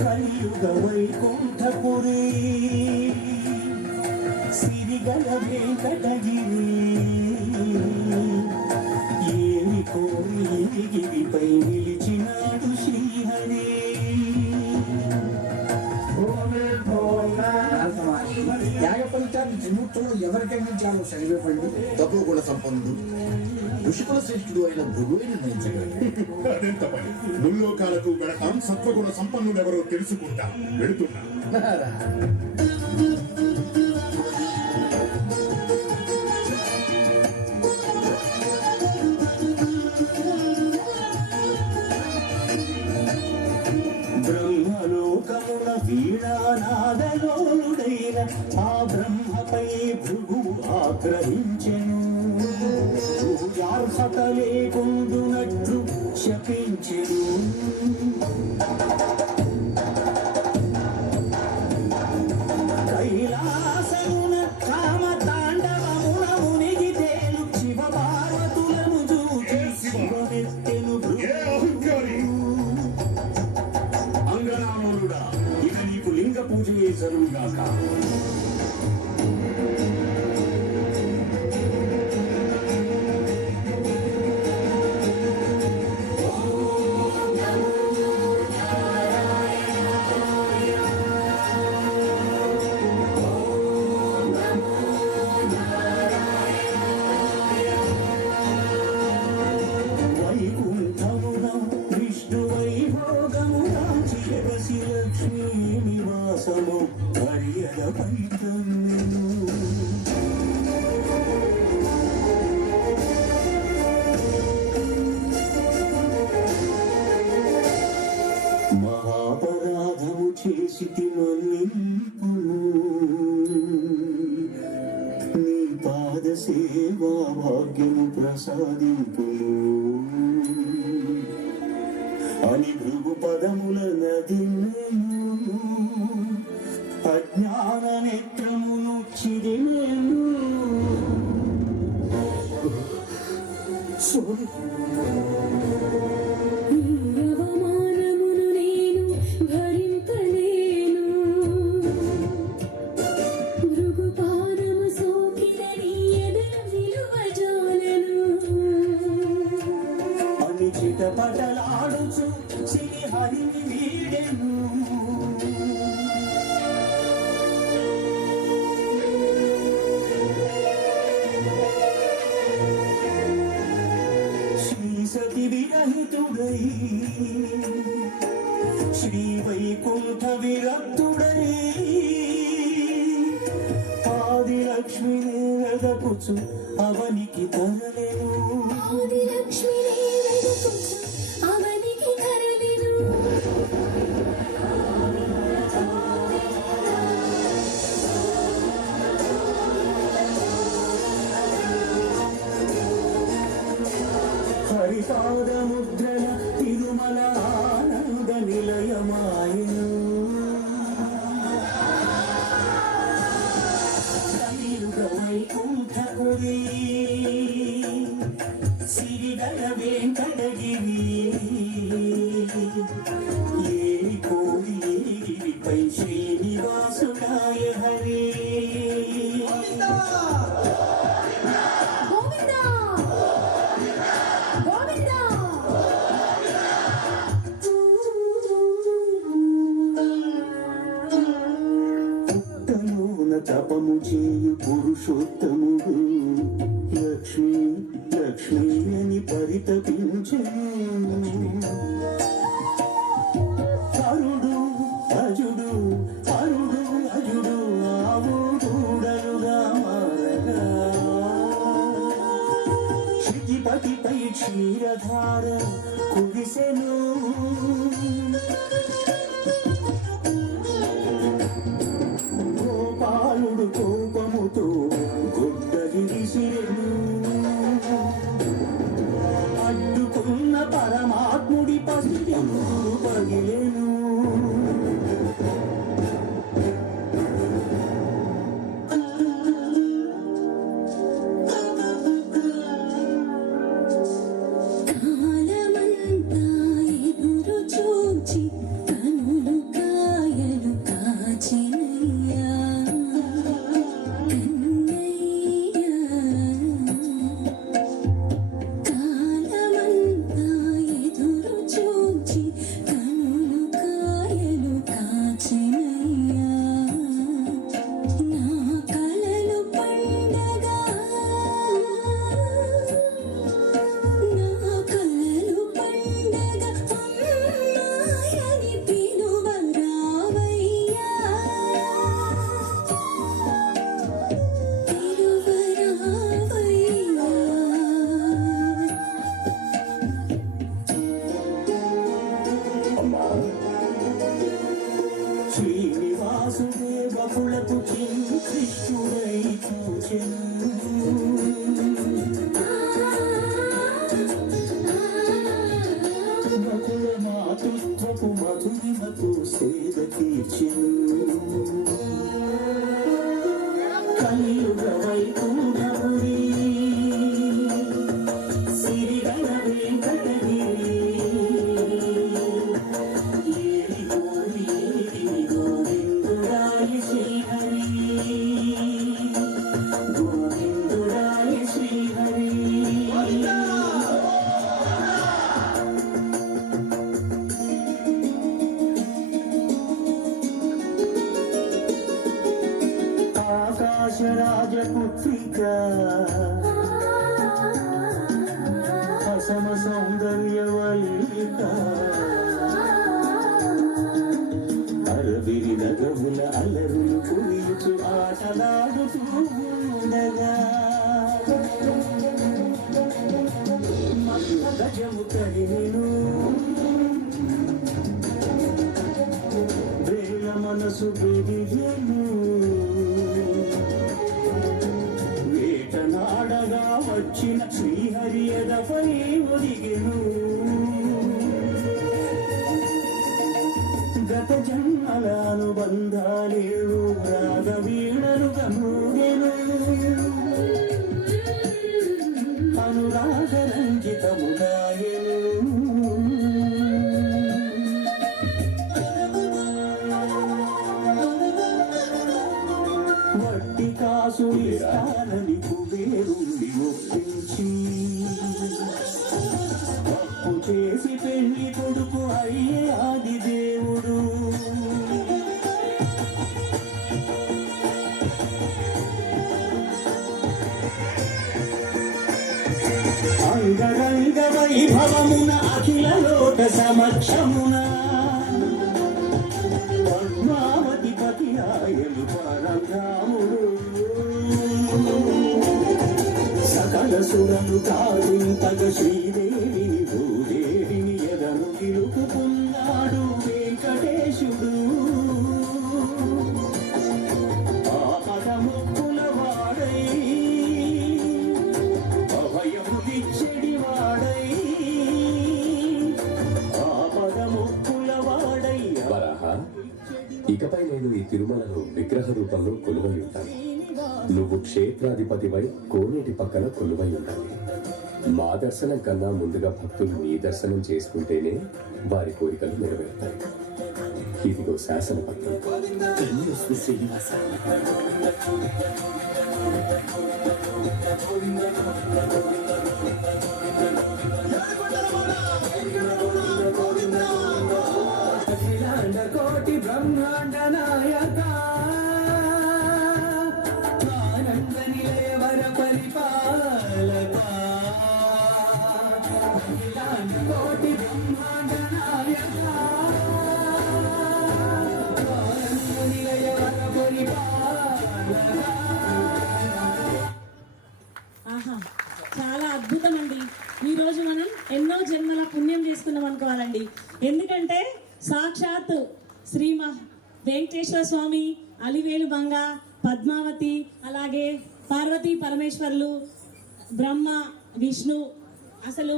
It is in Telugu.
కలియుగ వైకుంఠపురి సిరిగల వెంకటగిరి ఏమి కోరి గిరిపై నిలిచినాడు శ్రీహరి. జీవితంలో ఎవరికైనా చాలు శరీరపడి తక్కువ కూడా సంపన్నుడు ఋషికుల శ్రేష్ఠుడు అయిన భృగువే నిర్ణయించగలడు. అదెంత పని. ముల్లోకాలకు వెళతాం, సత్వగుణ సంపన్నుడెవరో తెలుసుకుంటా. వెళుతున్నా. బ్రహ్మలోకమున వీణానాదలోడైన ఆ బ్రహ్మపై భృగు ఆగ్రహించెను. పూజార్హత లేకుండునట్లు శపించెను. కైలాసమున కామ తాండవమున మునిగి తేలు శివ పార్వతులను చూచి శివమెత్తెను అంగనామనుడా, ఇక నీకు లింగ పూజయే జరుగుగాక. లక్ష్మీ నివాసము హరియద పైతన్ను. మహాపరాధము చేసితి మన్నింపును. నీ పాద సేవా భాగ్యము ప్రసాదింపును అని భృగు పదముల నదిను అజ్ఞాన నేత్రమును చిరిమెను. అవమానమును నేను భరింపలేను. భృగు పాదము సోకిన నీ ఎదల విలువజాలను అని చిటపటలాడుచు శ్రీహరిని వీడెను. శ్రీ సతి విరహితుడై శ్రీ వైకుంఠ విరక్తుడై ఆదిలక్ష్మిని వెదకుచు అవనికి తరలేను. ఆదిలక్ష్మిని వెదకుచు అవనికి తరలెను. హరిపాదముద్రల తిరుమల ఆనంద నిలయమాయను. కలియుగ వైకుంఠపురి సిరిగల వెంకటగిరి ఏమి కోరి గిరిపై శ్రీనివాసుడాయ హరి. తపము చేయు పురుషోత్తముడు లక్ష్మీ లక్ష్మీ అని పరితపించెను. అరుడు అజుడు అరుడు అజుడు ఆవుడలుగా మారగా క్షితిపతిపై క్షీరధార కురిసెను. గోపాలుడు కోపముతో గుడ్డలి విసిరెను. అడ్డుకున్న పరమాత్ముడి పసిడి పగిలెను. కాలమంతా ఎదురు వసుదేవకులకు కృష్ణుడై చూచెను బకుల మాతృత్వపు మధురిమకు సేద తీర్చెను కలియుగ వైకుంఠపురి సిరిగల వెంకటగిరి ఏరి గోరి ఏరి గోవిందుడాయ శ్రీహరి గోవిందుడాయ శ్రీహరి ఆకాశరాజపుత్రిక అసమ సౌందర్యవల్లిక అరవిరి నగముల అలరులు కురియుచు ఆటలాడుతూ ఉండగా మల్ల గజము కరినెను వేల మనసు బెదిరెను వేటనాడగా వచ్చిన శ్రీహరి ఎదపై ఒదిగెను గత జన్మల అనుబంధాలేవు రాగవీణలుగా మూగెను అనురాగ రంజితముగాయెను వట్టి కాసుని స్థానని కుబేరుండి ఒప్పించి తప్పు చేసి పెళ్లి కొడుకు అయ్యే ఆది దేవుడు అంగరంగ వైభవమున అఖిల లోక సమక్షమున పద్మావతి పతి ఆయలు పరంధాముడు సకల సురలు కావింతగ శ్రీదేవిని భూదేవిని ఎదను నిలుపుకున్నాడు వెంకటేశుడు ఆపదముక్కుల వాడై అభయముదిచ్చడి వాడై ఆపదముక్కుల వాడై వరాహ, ఇకపై నేను ఈ తిరుమలలో విగ్రహ రూపంలో కొలువై ఉంటాను. నువ్వు క్షేత్రాధిపతివై కోనేటి పక్కన కొలువై ఉండాలి. మా దర్శనం కన్నా ముందుగా భక్తులు నీ దర్శనం చేసుకుంటేనే వారి కోరికలు నెరవేరుతాయి. ఇదిగో శాసన పత్రం. కన్యోస్తు శ్రీనివాస. అఖిలాండ కోటి బ్రహ్మాండ నాయక ఆనంద నిలయ వర పరిపాలక అఖిలాండ కోటి బ్రహ్మాండ నాయక ఆనంద నిలయ వర పరిపాలక. ఆహా, చాలా అద్భుతం అండి. ఈ రోజు మనం ఎన్నో జన్మల పుణ్యం చేసుకున్నాం అనుకోవాలండి. ఎందుకంటే సాక్షాత్ శ్రీ వెంకటేశ్వర స్వామి, అలివేలు బంగ, పద్మావతి, అలాగే పార్వతీ పరమేశ్వర్లు, బ్రహ్మ, విష్ణు, అసలు